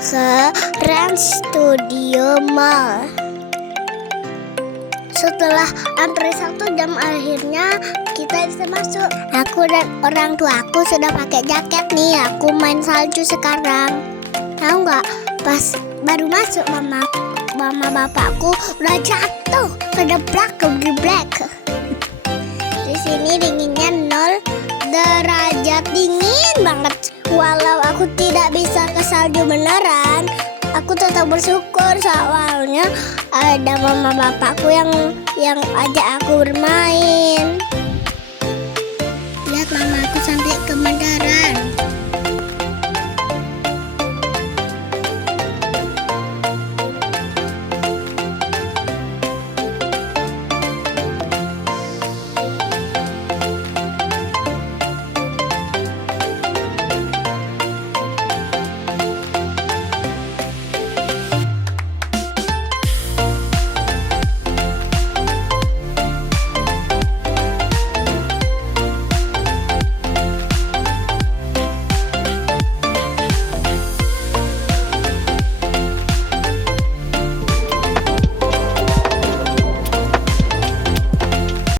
ke Trans Studio Mall. Setelah antri 1 jam akhirnya kita bisa masuk. Aku dan orang tuaku sudah pakai jaket nih. Aku main salju sekarang. Tahu nggak? Pas baru masuk mama bapakku udah jatuh kedeblak. Di sini dinginnya 0 derajat, dingin banget. Walau aku tidak bisa ke salju beneran, aku tetap bersyukur soalnya ada mama bapakku yang ajak aku bermain. Lihat mama aku sampai ke Madaran.